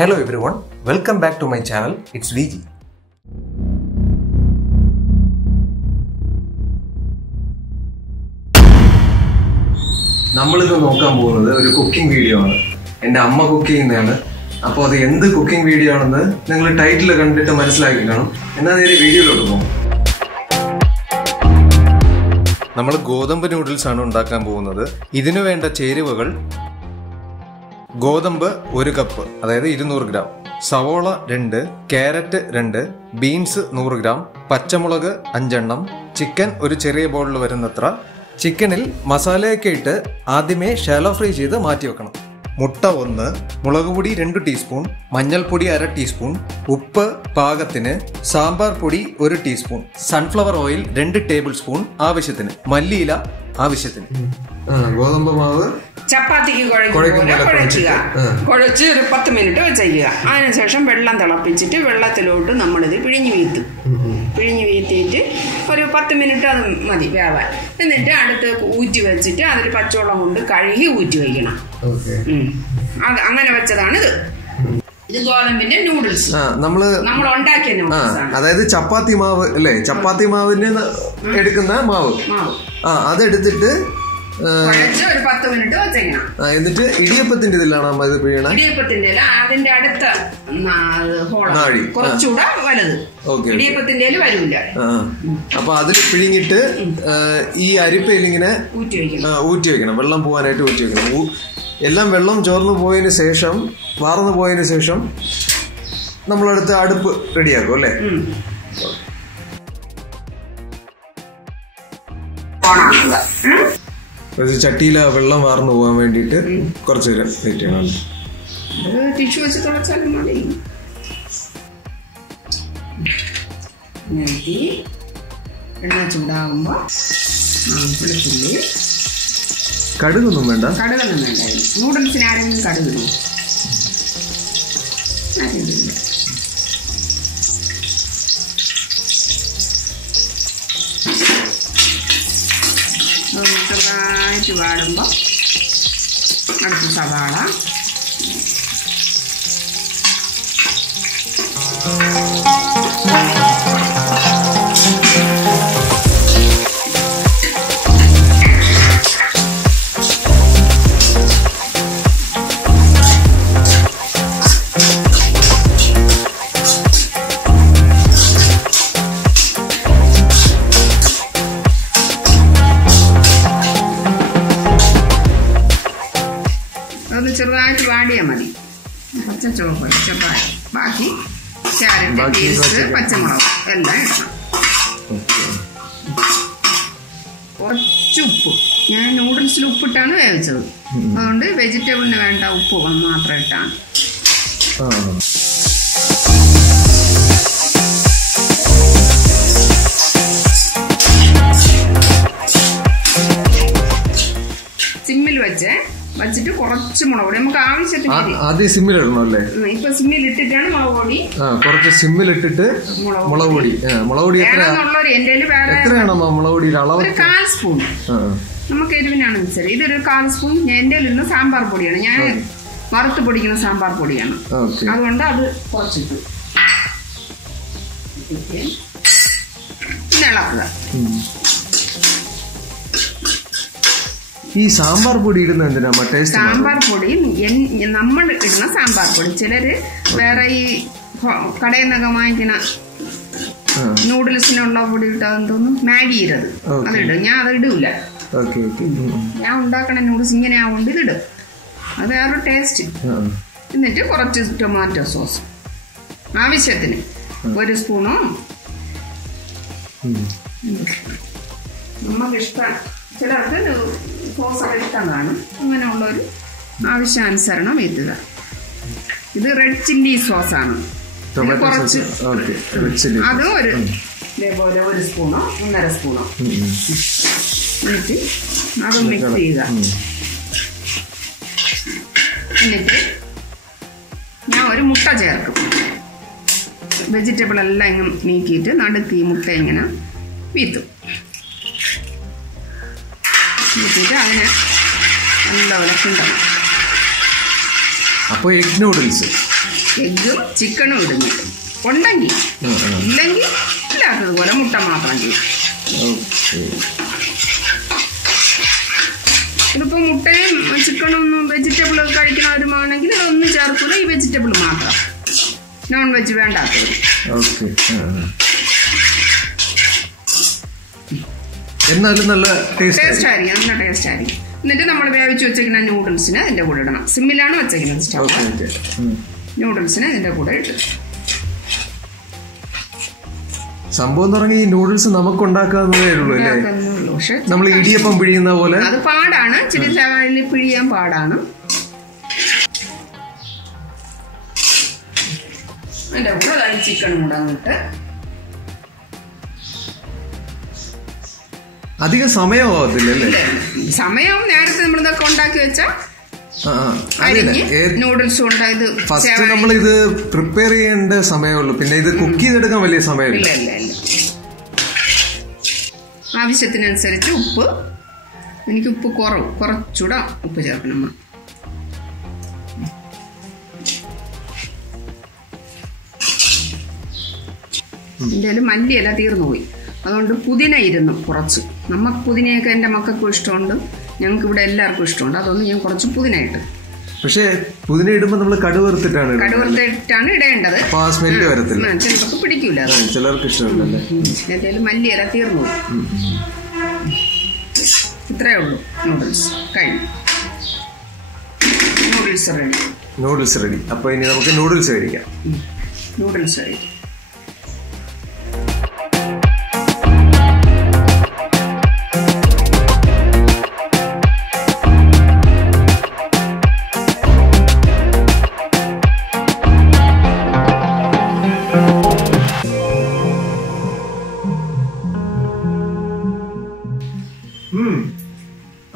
Hello everyone, welcome back to my channel. It's VG. നമ്മളിത് നോക്കാൻ പോകുന്നത് ഒരു കുക്കിംഗ് വീഡിയോ ആണ്. എൻ്റെ അമ്മ കുക്ക് ചെയ്യുന്നതാണ്. അപ്പോൾ അത് എന്ത് കുക്കിംഗ് വീഡിയോ ആണെന്ന് നിങ്ങൾ ടൈറ്റിൽ കണ്ടിട്ട് മനസ്സിലാക്കി കാണും. എന്നാൽ നേരെ വീഡിയോയിലോട്ട് പോകും. നമ്മൾ ഗോതമ്പ് നൂഡിൽസ് ആണ് ഉണ്ടാക്കാൻ പോകുന്നത്. ഇതിനു വേണ്ട ചേരുവകൾ: ഗോതമ്പ് 1 കപ്പ്, അതായത് 200 ഗ്രാം, സവോള 2, ക്യാരറ്റ് 2, ബീൻസ് 100 ഗ്രാം, പച്ചമുളക് 5 എണ്ണം, ചിക്കൻ ഒരു ചെറിയ ബോളിൽ വരുന്നത്ര. ചിക്കനിൽ മസാലയൊക്കെ ഇട്ട് ആദ്യമേ ഷാലോ ഫ്രൈ ചെയ്ത് മാറ്റി വെക്കണം. മുട്ട 1, മുളക് പൊടി 2 ടീസ്പൂൺ, മഞ്ഞൾപ്പൊടി 1/2 ടീസ്പൂൺ, ഉപ്പ് പാകത്തിന്, സാമ്പാർ പൊടി 1 teaspoon, sunflower oil 2 table spoon ആവശ്യത്തിന്, മല്ലിയില ആവശ്യത്തിന്. ഗോതമ്പ് മാവ് ചപ്പാത്തിക്ക് കുഴച്ച് ഒരു 10 മിനിറ്റ് വെച്ചേക്കുക. അതിനുശേഷം വെള്ളം തിളപ്പിച്ചിട്ട് വെള്ളത്തിലോട്ട് നമ്മളിത് പിഴിഞ്ഞ് വീത്തിയിട്ട് ഒരു 10 മിനിറ്റ് അത് മതി വേവാൻ. എന്നിട്ട് അടുത്ത് ഊറ്റി വെച്ചിട്ട് അതിൽ പച്ചവെള്ളം കൊണ്ട് കഴുകി ഊറ്റി വയ്ക്കണം. അങ്ങനെ വെച്ചതാണ് ഇത്. ഇത് ഗോതമ്പിന്റെ നൂഡിൽസ് നമ്മൾ ഉണ്ടാക്കിയ നൂഡിൽസ്, അതായത് ചപ്പാത്തി മാവ് അല്ലേ? ചപ്പാത്തി മാവിന് എടുക്കുന്ന മാവ് അതെടുത്തിട്ട് ഒരു 10 മിനിറ്റ് വെച്ചേക്കണം. എന്നിട്ട് ഇടിയപ്പത്തിന്റെ ഇതിലാണ് അമ്മ ഇത് പിഴിയണം. ഇടിയപ്പത്തിന്റെ അതിന്റെ അടുത്ത കുറച്ചുകൂടെ വലുത്, ഇടിയപ്പത്തിന്റെ വരൂല. അപ്പൊ അതിൽ പിഴിഞ്ഞിട്ട് ഈ അരിപ്പയിൽ ഇങ്ങനെ ഊറ്റി വെക്കണം. വെള്ളം പോകാനായിട്ട് ഊറ്റി വെക്കണം. എല്ലാം വെള്ളം ചോർന്നു പോയതിന് ശേഷം, വാർന്നു പോയതിനു ശേഷം നമ്മളടുത്ത് അടുപ്പ് റെഡിയാക്കും അല്ലേ? ചട്ടിയില വെള്ളം വാർന്നു പോകാൻ വേണ്ടിട്ട് കുറച്ച് നേരം വെയിറ്റ് ചെയ്യണം. ടിഷ്യൂ വെച്ച് തുടച്ചാലും മതി. എണ്ണ ചൂടാകുമ്പോ വെളുത്തുള്ളി, കടുകൊന്നും വേണ്ട. നൂഡിൽസിന് ആരെങ്കിലും കടുകിടും? അറിയില്ല. ചെറുതായിട്ട് വാടുമ്പോൾ അടുത്ത സവാള, ചെറുതായിട്ട് വാടിയാൽ മതി. പച്ചച്ചുവപ്പ് ചെറുതായി, ബാക്കി ക്യാരറ്റ്, ബീൻസ്, പച്ചമുളക് എല്ലാം ഇടണം. കുറച്ച് ഉപ്പ്, ഞാൻ നൂഡിൽസിൽ ഉപ്പിട്ടാണ് വേവിച്ചത്, അതുകൊണ്ട് വെജിറ്റബിളിന് വേണ്ട ഉപ്പ് മാത്രം ഇട്ടാണ്. സിമ്മിൽ വെച്ചിട്ട് കുറച്ച് മുളക് പൊടി നമുക്ക് ആവശ്യത്തിന്. ആദ്യം സിമ്മിലിടണം അല്ലേ? ഇപ്പൊ സിമ്മിൽ ഇട്ടിട്ടാണ് മുളക് പൊടി. കുറച്ച് സിമ്മിലിട്ടിട്ട് മുളക് പൊടി. മുളക് പൊടി എന്നുള്ളൊരു എന്റെ എത്രയാണ് മുളക് പൊടി? ഒരു 1/4 സ്പൂൺ. നമുക്ക് എരിവിനാണ് വെച്ചത്. ഇതൊരു 1/4 സ്പൂൺ. എന്റെ നിന്ന് സാമ്പാർ പൊടിയാണ്, ഞാൻ വറുത്ത് പൊടിക്കുന്ന സാമ്പാർ പൊടിയാണ്, അതുകൊണ്ട് അത് കുറച്ചിട്ടു. പിന്നെ ഇളക്കുക. ഈ സാമ്പാർ പൊടി ഇടുന്ന എന്തിനാ? സാമ്പാർ പൊടി നമ്മൾ ഇടുന്ന സാമ്പാർ പൊടി. ചിലര് വേറെ ഈ കടയിൽ നിന്നൊക്കെ വാങ്ങിക്കുന്ന നൂഡിൽസിനുള്ള പൊടി ഇട്ടാന്ന് തോന്നുന്നു, മാഗി ഇടത് അതിടും. ഞാൻ അത് ഇടൂല. ഞാൻ ഉണ്ടാക്കണ നൂഡിൽസ് ഇങ്ങനെ ആവുകൊണ്ട് ഇതിടും. അത് വേറൊരു ടേസ്റ്റ്. എന്നിട്ട് കുറച്ച് ടൊമാറ്റോ സോസ് ആവശ്യത്തിന് 1 സ്പൂണോ നമുക്ക് ഇഷ്ടം. ചിലർക്ക് സോസൊക്കെ ഇഷ്ടം കാണും. അങ്ങനെയുള്ളൊരു ആവശ്യാനുസരണം എത്തുക. ഇത് റെഡ് ചില്ലി സോസാണ്. കുറച്ച് അത് ഇതേപോലെ 1 സ്പൂണോ 1.5 സ്പൂണോ എന്നിട്ട് അത് മിക്സ് ചെയ്യുക. എന്നിട്ട് ഞാൻ ഒരു മുട്ട ചേർക്കും. വെജിറ്റബിൾ എല്ലാം ഇങ്ങനെ നീക്കിയിട്ട് നടുക്ക് ഈ മുട്ട ഇങ്ങനെ വീത്തും. വീത്തിട്ട് അതിനെ നല്ലപോലെ കിണ്ടണം. അപ്പോൾ എഗ് നൂഡിൽസ് എഗ്ഗും ചിക്കനും ഇടുന്നു. ഉണ്ടെങ്കിൽ, ഇല്ലെങ്കിൽ ഇല്ലാത്തതുപോലെ മുട്ട മാത്രം ചെയ്യും. ഇതിപ്പോൾ മുട്ടയും ചിക്കനും വെജിറ്റബിൾ കഴിക്കുന്നവരുമാണെങ്കിൽ അതൊന്നും ചേർക്കില്ല, ഈ വെജിറ്റബിൾ മാത്രം. നോൺ വെജ് വേണ്ടാത്തവർ. എന്നാലും നല്ല ടേസ്റ്റ് ആയിരിക്കും, നല്ല ടേസ്റ്റ് ആയിരിക്കും. എന്നിട്ട് നമ്മൾ വേവിച്ച് വെച്ചേക്കുന്ന നൂഡിൽസിന് അതിന്റെ കൂടെ ഇടണം. സിമ്മിലാണ് വെച്ചേക്കുന്നത് സ്റ്റവ്. നൂഡിൽസിന് അതിന്റെ കൂടെ ഇട്ട് സംഭവം തുടങ്ങി. ഈ നൂഡിൽസ് നമുക്ക് ഉണ്ടാക്കാവുന്നതേ ഉള്ളൂ അല്ലേ? പക്ഷെ നമ്മൾ ഇടിയപ്പം പിഴിയുന്ന പോലെ അത് പാടാണ്, ഇച്ചിരി പിഴിയാൻ പാടാണ്. അതിന്റെ കൂടെ ചിക്കനും കൂടെ അങ്ങോട്ട്. അധികം സമയമാവത്തില്ലല്ലേ? സമയം നേരത്തെ നമ്മൾ ഇതൊക്കെ ഉണ്ടാക്കി വെച്ചാൽ നൂഡിൽസ് ഉണ്ടായത് ഫസ്റ്റ് നമ്മൾ ഇത് പ്രിപ്പയർ ചെയ്യേണ്ട സമയമുള്ളൂ, പിന്നെ ഇത് കുക്ക് ചെയ്തെടുക്കാൻ വലിയ സമയമില്ല. ഇല്ല. ആവശ്യത്തിനനുസരിച്ച് ഉപ്പ്. എനിക്ക് ഉപ്പ് കുറച്ചുകൂടെ ഉപ്പ് ചേർക്കണം. എൻ്റെ മല്ലിയല്ല തീർന്നു പോയി, അതുകൊണ്ട് പുതിന ഇരുന്നു കുറച്ച്. നമുക്ക് പുതിനയൊക്കെ എൻ്റെ മക്കൾക്കും ഇഷ്ടമുണ്ട്, ഞങ്ങൾക്ക് ഇവിടെ എല്ലാവർക്കും ഇഷ്ടമുണ്ട്. അതൊന്നും ഞാൻ കുറച്ച് പുതിന ഇട്ട്. പക്ഷേ പുതിന ഇടുമ്പോൾ നമ്മൾ കടുവറുത്തിട്ടാണ് ഇടേണ്ടത്. സ്മെല്ല് വരത്തില്ല, ചിലർക്ക് പിടിക്കൂല, ചിലർക്ക് ഇഷ്ടമല്ലേ. എന്തായാലും മല്ലിയല്ല തീർന്നു. ഇത്രയേ ഉള്ളൂ. നൂഡിൽസ് കഴിഞ്ഞു. Noodles ready. അപ്പൊ ഇനി നമുക്ക് നൂഡിൽസ് കഴിക്കാം. നൂഡിൽസ് കഴിക്കാം.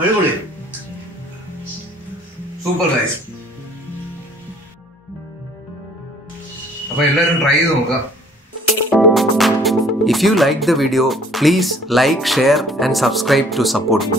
അടിപൊളി, സൂപ്പർ നൈസ്. അപ്പൊ എല്ലാവരും ട്രൈ ചെയ്ത് നോക്കാം. If you like the video, please like, share and subscribe to support me.